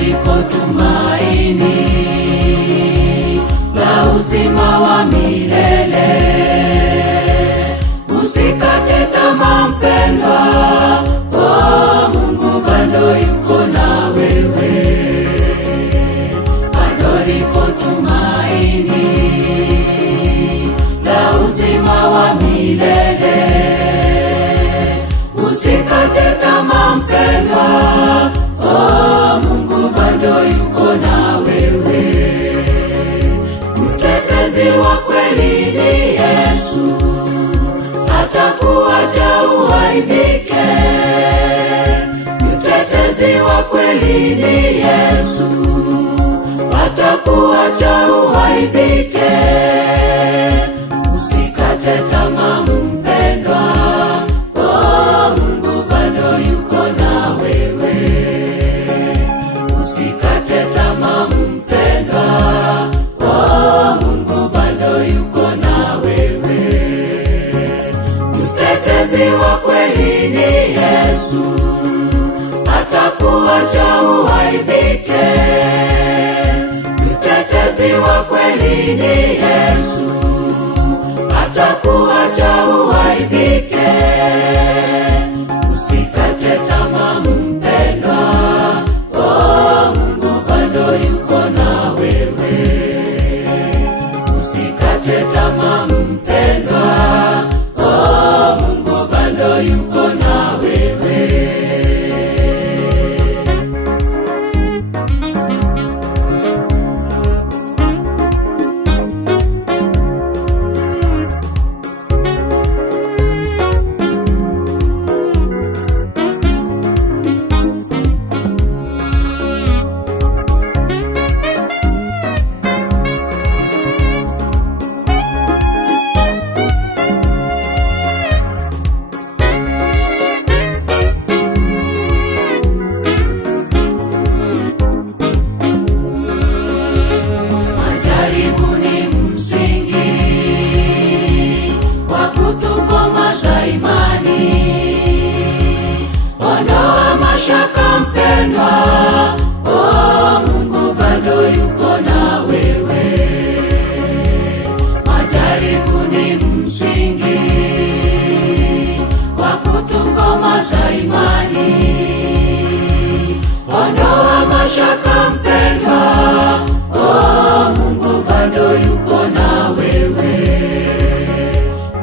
lipo tumaini la uzima wa milele. Usikate tamaa mpendwa, oh, Mungu bado yuko na wewe. Bado lipo tumaini la uzima wa milele. Usikate tamaa mpendwa, oh, Mungu bado yuko na wewe. Mtetezi wa kweli ni Yesu, hatakuacha uaibike. Mtetezi wa kweli ni Yesu, hatakuacha uaibike. Usikate tamaa mpendwa, oh, Mungu bado yuko na wewe. Usikate tamaa mpendwa, oh, Mungu bado yuko na wewe. Mtetezi wa kweli ni Yesu, hatakuacha uaibike. Mtetezi wa kweli ni Yesu, hatakuacha uaibike. Usikate tamaa mpendwa, oh, Mungu bado yuko na wewe. Usikate tamaa mpendwa, oh, Mungu bado yuko na wewe.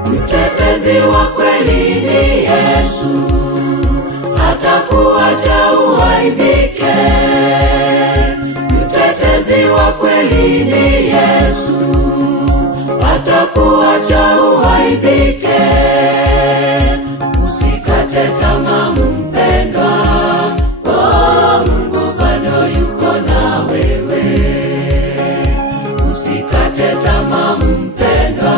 Mtetezi wa kweli ni Yesu, hatakuacha uaibike. Mtetezi wa kweli ni Yesu, hatakuacha uaibike. Usikate tamaa mpendwa, oh, Mungu bado yuko na wewe. Usikate tamaa mpendwa,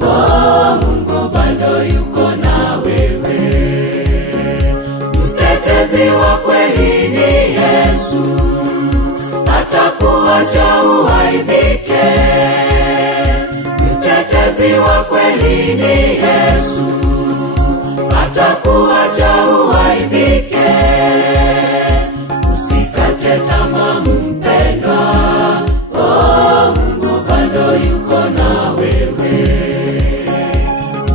oh, Mungu bado yuko na wewe. Mtetezi wa kweli ni Yesu, hatakuacha uaibike. Mtetezi wa kweli ni Yesu, hatakuacha uaibike. Usikate tamaa mpendwa, oh, Mungu bado yuko na wewe.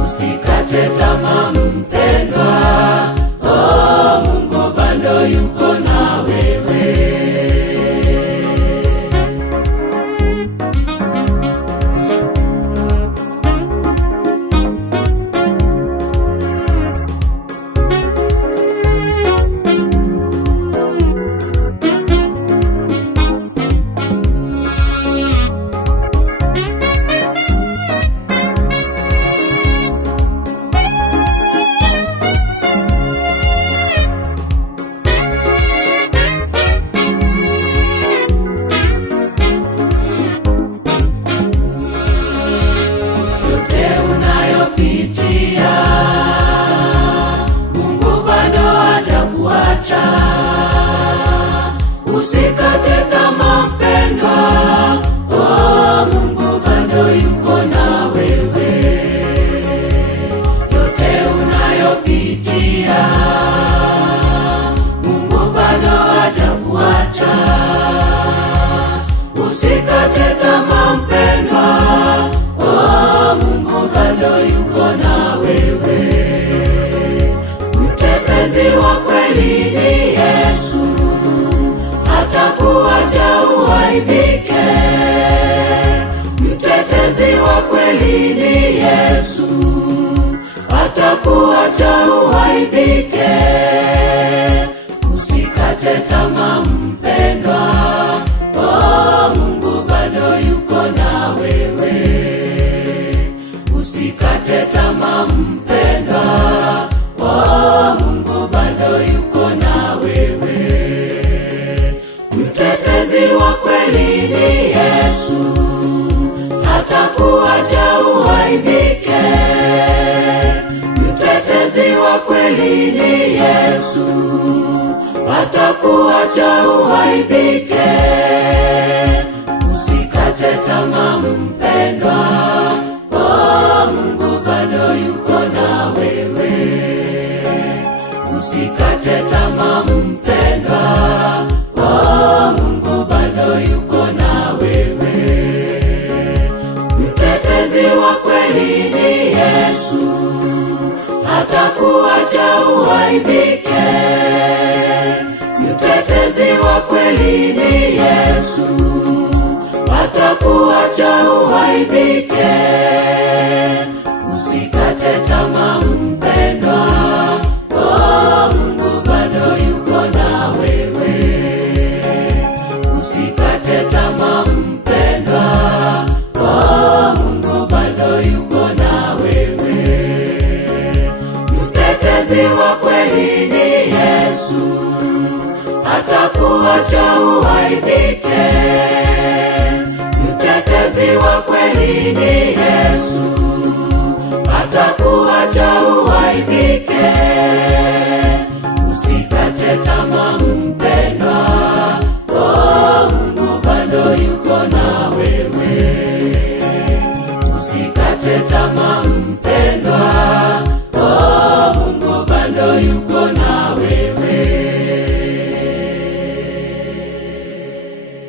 Usikate tamaa mpendwa, oh, Mungu bado yuko na wewe. Usikate tamaa mpendwa, oh, Mungu bado yuko na wewe. Yote unayopitia, Mungu bado hajakuacha. yuko na wewe. Mtetezi wa kweli ni Yesu, hatakuacha uaibike. Mtetezi wa kweli ni Yesu, hatakuacha uaibike. Usikate tamaa mpendwa, oh, Mungu bado yuko na wewe. Usikate tamaa mpendwa, oh, Mungu bado yuko na wewe. Mtetezi wa kweli ni Yesu, hatakuacha uaibike. Mtetezi wa kweli ni Yesu, hatakuacha uaibike. Usikate tamaa mpendwa, oh, Mungu bado yuko na wewe. Usikate tamaa mpendwa, oh, Mungu bado yuko na wewe. Mtetezi wa kweli ni Yesu, hatakuacha uaibike. Mtetezi wa kweli ni Yesu, hatakuacha uaibike. Usikate tamaa mpendwa, oh, Mungu bado yuko na wewe. Usikate tamaa mpendwa, oh, Mungu bado yuko na wewe. Mtetezi wa kweli ni Yesu, hatakuacha uaibike. Mtetezi wa kweli ni Yesu, hatakuacha uaibike. Usikate tamaa mpendwa, oh, Mungu bado yuko na wewe. Usikate tamaa mpendwa, oh, Mungu bado yuko na wewe.